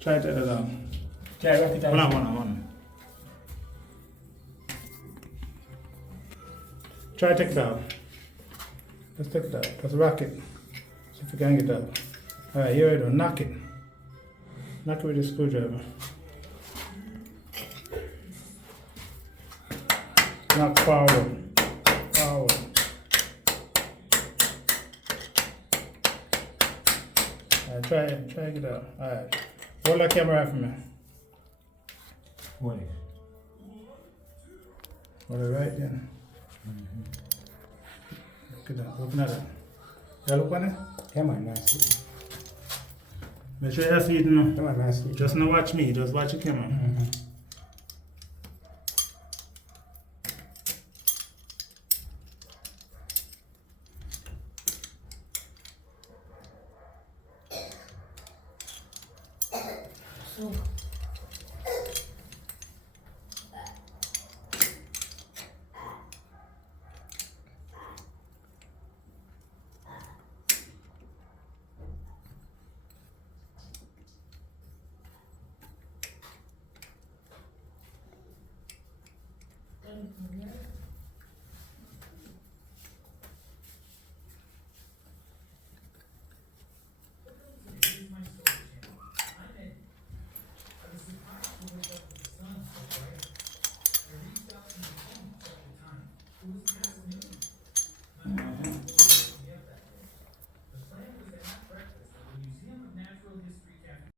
Try to take that out. Try rock it out. Hold on. Try to take it out. Let's take it out. Let's rock it. See if you can get it out. Alright, here we go. Knock it. Knock it with a screwdriver. Knock forward. Forward. Alright, try it. Try to get it out. Alright. Hold that camera out for me. Hold it. Hold it right then. Look at that. Looking at it. You look on it? Come on, Nancy. Make sure you see it now. Come on, Nancy. Just not watch me, just watch the camera. So,